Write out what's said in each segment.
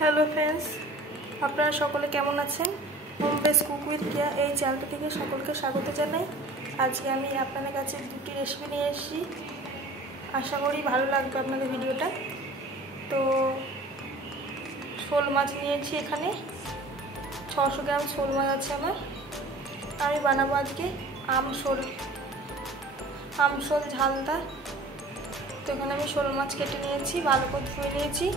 Hello friends, আপনারা সকলে কেমন আছেন? হোম বেস কুক উইথ কেয়া এই চ্যানেলটা থেকে সকলকে স্বাগত জানাই। আজকে আমি আপনাদের কাছে দুটি রেসিপি নিয়ে এসেছি। আশা করি ভালো লাগবে আপনাদের ভিডিওটা। তো শোল মাছ নিয়েছি, এখানে 600 গ্রাম শোল মাছ আছে আমার। আমি বানাবো আজকে আমশোল ঝালদা। তো এখানে আমি শোল মাছ কেটে নিয়েছি, ভালো করে ধুয়ে নিয়েছি।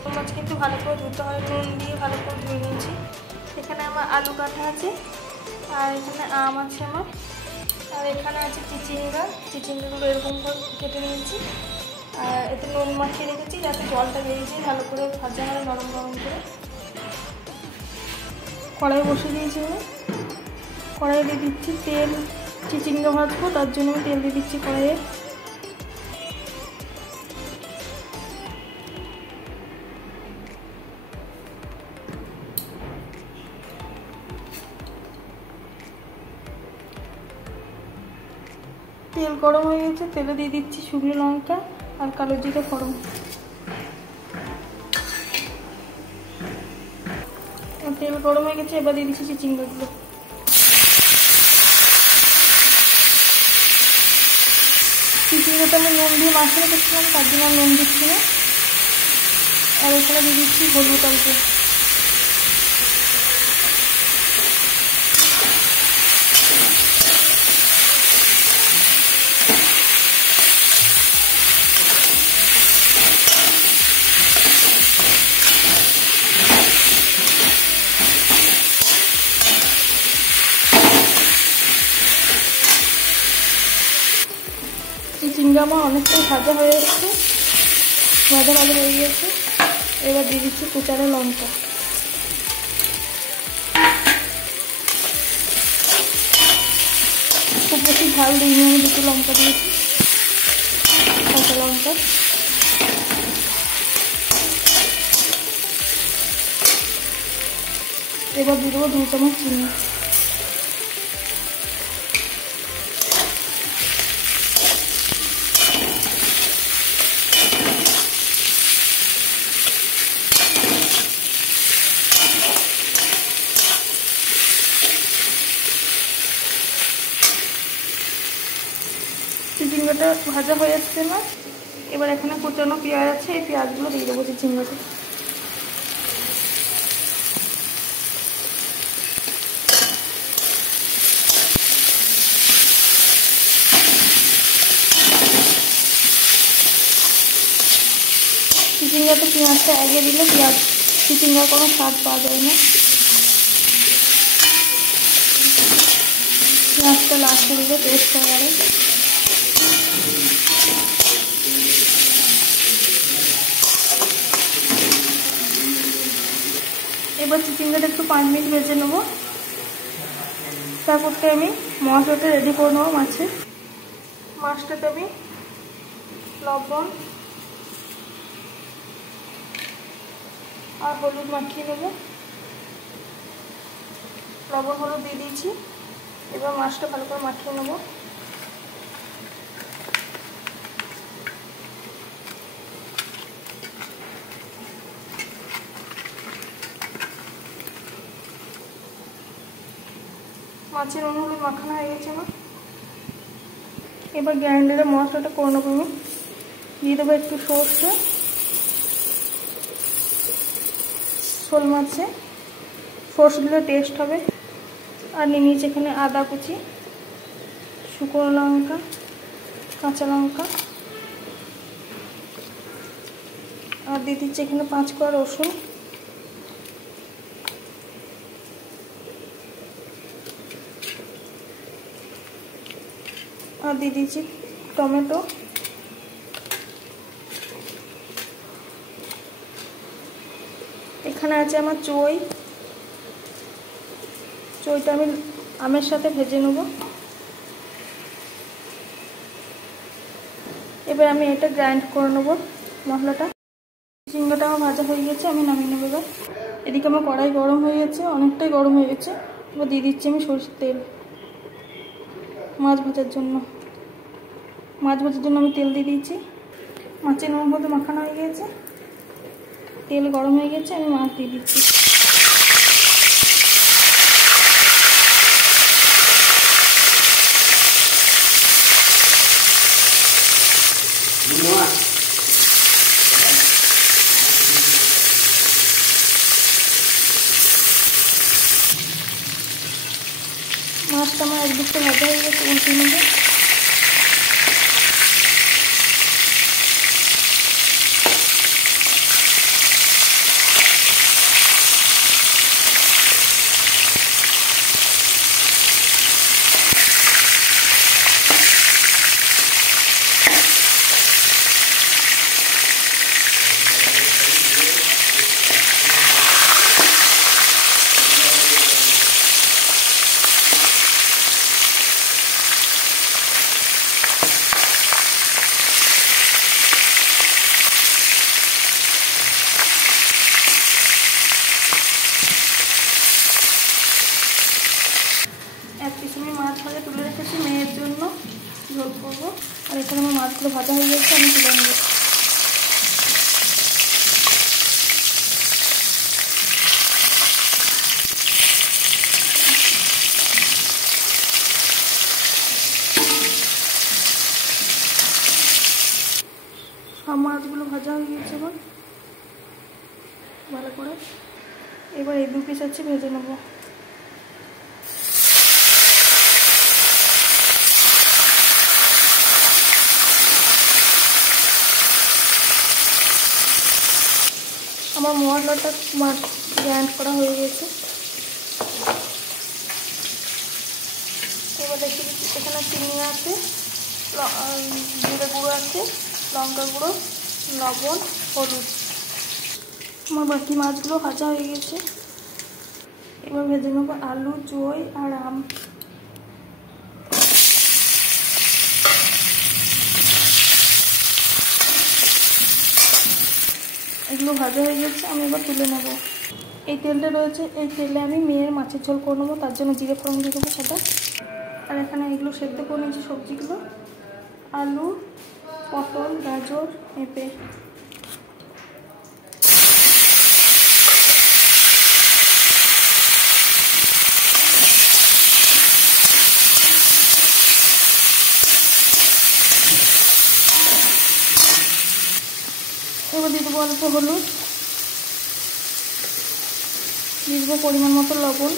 শোল মাছ কিন্তু ভালো করে ধুতে হয়, নুন দিয়ে ভালো করে ধুয়ে নিয়েছি। এখানে আমার আলু কাটা আছে, আর এখানে আম আছে আমার, আর এখানে আছে চিচিঙ্গাগুলো এরকম করে কেটে নিয়েছি। আর এতে নুন মাখিয়ে রেখেছি যাতে জলটা বেরিয়ে যায়, ভালো করে ভাজা হয় নরম নরম করে। কড়াই বসে দিয়েছি আমি, কড়াই দিয়ে দিচ্ছি তেল। চিচিঙ্গা ভাজবো, তার জন্য আমি তেল দিয়ে দিচ্ছি কড়াইয়ে। তেল গরম হয়ে গেছে, তেলে দিয়ে দিচ্ছি শুকনো লঙ্কা আর কালো জিরে ফোড়ন। তেল গরম হয়ে গেছে, এবার দিয়ে দিচ্ছি চিচিঙ্গাগুলো। চিচিঙ্গাটা আমি নুন দিয়ে মাখিয়ে রেখেছিলাম, তার জন্য নুন দিচ্ছি না। আর এখানে দিয়ে দিচ্ছি হলুদ অল্প। চিচিঙ্গা আমার অনেকটাই ভাজা হয়ে গেছে, ভাজা হয়ে গেছে। এবার দিয়ে দিচ্ছি কুচানো লঙ্কা। খুব বেশি ঝাল দিইনি, আমি দুটো লঙ্কা দিয়েছি, কাঁচা লঙ্কা। এবার দিয়ে দেবো 2 চামচ চিনি। চিচিঙ্গাটা ভাজা হয়ে যাচ্ছে না। এবার এখানে কুচানো পেঁয়াজ আছে, এই পেঁয়াজগুলো দিয়ে দেবো চিচিঙ্গাতে। চিচিঙ্গাতে পেঁয়াজটা আগে দিলে চিচিঙ্গার কোনো স্বাদ পাওয়া যায় না। পেঁয়াজটা লাস্টে দিলে টেস্ট হয়ে যাবে। এবার চিচিঙ্গাটা একটু 5 মিনিট ভেজে নেবো। তারপরতে আমি মশলাটা রেডি করে নেবো। মাছটাতে আমি লবণ আর হলুদ মাখিয়ে নেবো। লবণ হলুদ দিয়ে দিয়েছি, এবার মাছটা ভালো করে মাখিয়ে নেবো। মাছের নুন হলুদ মাখানো হয়ে গেছে আমার। এবার গ্রাইন্ডারে মশলাটা করে নেবো। আমি দিয়ে দেবো একটু সর্ষে। শোল মাছে সর্ষে দিলে টেস্ট হবে। আর নিয়ে নিয়েছি এখানে আদা কুচি, শুকনো লঙ্কা, কাঁচা লঙ্কা, আর দিয়ে দিচ্ছি এখানে 5 কোয়া রসুন। আর দিয়ে দিচ্ছি টমেটো। এখানে আছে আমার চইটা আমি আমের সাথে ভেজে নেব। এবার আমি এটা গ্রাইন্ড করে নেব মশলাটা। চিচিঙ্গাটা আমার ভাজা হয়ে গেছে, আমি নামিয়ে নেব। এবার এদিকে আমার কড়াই গরম হয়ে গেছে, অনেকটাই গরম হয়ে গেছে। এবার দিয়ে দিচ্ছি আমি সরষের তেল। মাছ ভাজার জন্য আমি তেল দিয়ে দিয়েছি। মাছের নুন হলুদ মাখানো হয়ে গেছে, তেল গরম হয়ে গেছে, আমি মাছ দিয়ে দিচ্ছি। মাছটা আমার একদিকটা ভাজা হয়ে গেছে, উল্টে নেব। এক পিস আমি মাছ ভাজা তুলে রেখেছি, মেয়ের জন্য ঝোল করবো। আর এখানে আমার মাছগুলো ভাজা হয়ে গেছে, আমি তুলে নেব। সব মাছগুলো ভাজা হয়ে গেছে এবার ভালো করে। এবার এই 2 পিস আছে ভেজে নেবো। আমার মশলাটা গ্রাইন্ড করা হয়ে গেছে। এবার দেখি এখানে চিনি আছে, জিরে গুঁড়ো আছে, লঙ্কা গুঁড়ো, লবণ, হলুদ। আমার বাকি মাছগুলো ভাজা হয়ে গেছে। এবার ভেজে নেবো আলু, জই আর আম। এগুলো ভাজা হয়ে গেছে, আমি এবার তুলে নেব। এই তেলটা রয়েছে, এই তেলে আমি মেয়ের মাছের ঝোল করে নেবো, তার জন্য জিরে ফোড়ন দিয়ে দেবো সেটা। আর এখানে এগুলো সেদ্ধ করে নিয়েছি সবজিগুলো, আলু, পটল, গাজর, পেঁপে। এবার দিয়ে দেবো অল্প হলুদ, দিয়ে দেবো পরিমাণ মতো লবণ।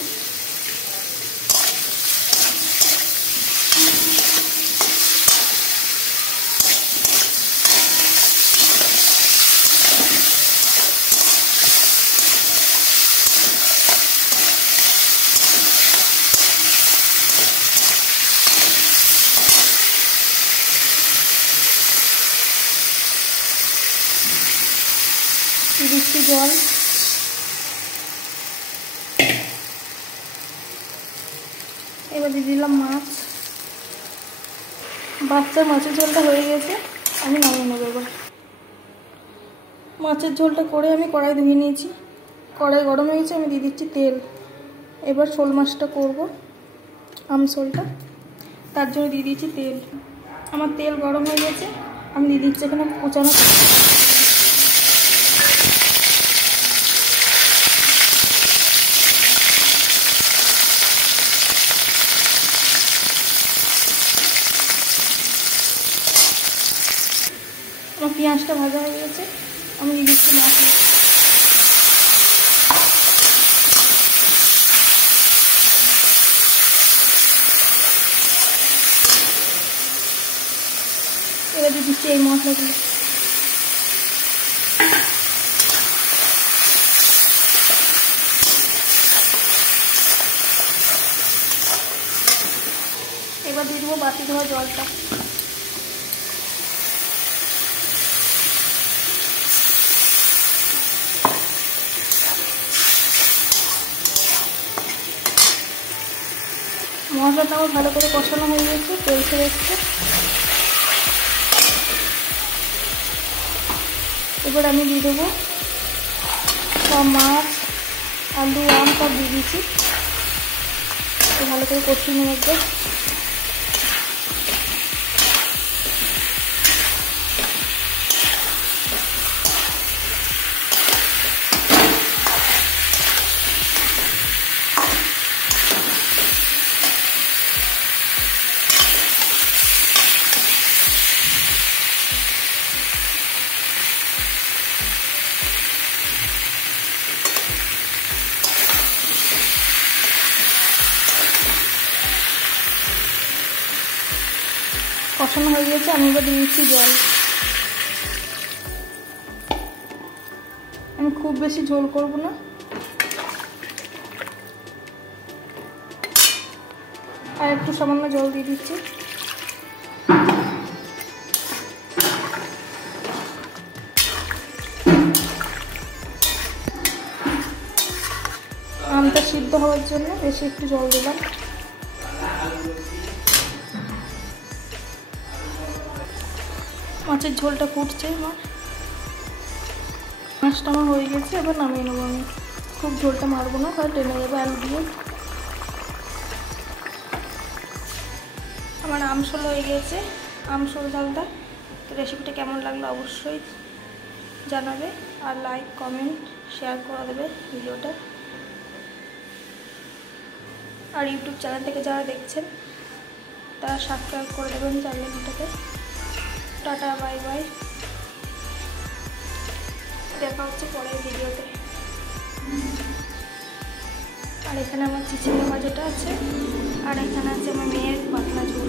দিচ্ছি জল। এবার দিয়ে দিলাম মাছ। বাচ্চার মাছের ঝোলটা হয়ে গেছে, আমি নামিয়ে নেবো। এবার মাছের ঝোলটা করে আমি কড়াই ধুয়ে নিয়েছি, কড়াই গরম হয়ে গেছে, আমি দিয়ে দিচ্ছি তেল। এবার শোল মাছটা করবো, আমশোলটা, তার জন্য দিয়ে দিচ্ছি তেল। আমার তেল গরম হয়ে গেছে, আমি দিয়ে দিচ্ছি এখানে কুচানো। আমার পেঁয়াজটা ভাজা হয়ে গেছে, আমি দিয়ে দিচ্ছি মশলা। এবার দিয়ে দিচ্ছি এই মশলাগুলো। এবার দিয়ে দেবো বাটি ধোয়া জলটা। মশলাটা আমার ভালো করে কষানো হয়ে গেছে, তেল ছেড়ে এসছে। এবার আমি দিয়ে দেবো সব মাছ, আলু, আম সব দিয়ে দিচ্ছি। ভালো করে কষিয়ে নিয়ে একবার। কষানো হয়ে গেছে, আমি এবার দিয়ে দিচ্ছি জল। আমি খুব বেশি ঝোল করব না, আর একটু সামান্য জল দিয়ে দিচ্ছি। আমটা সিদ্ধ হওয়ার জন্য বেশি একটু জল দিলাম। মাছের ঝোলটা ফুটছে, মাছটা আমার হয়ে গেছে, এবার নামিয়ে নেবো আমি। খুব ঝোলটা মারবো না, তাহলে টেনে যাবে আলু দিয়ে। আমার আমশোল হয়ে গেছে, আমশোল ঝালটা। তো রেসিপিটা কেমন লাগলো অবশ্যই জানাবে, আর লাইক কমেন্ট শেয়ার করে দেবে ভিডিওটা। আর ইউটিউব চ্যানেল থেকে যারা দেখছেন তারা সাবস্ক্রাইব করে দেবেন চ্যানেলটাকে। টাটা, বাই বাই, দেখা হচ্ছে পরের ভিডিওতে। আর এখানে আমার চিচিঙ্গা ভাজাটা আছে, আর এখানে আছে আমার মেয়ের পাতলা ঝোল।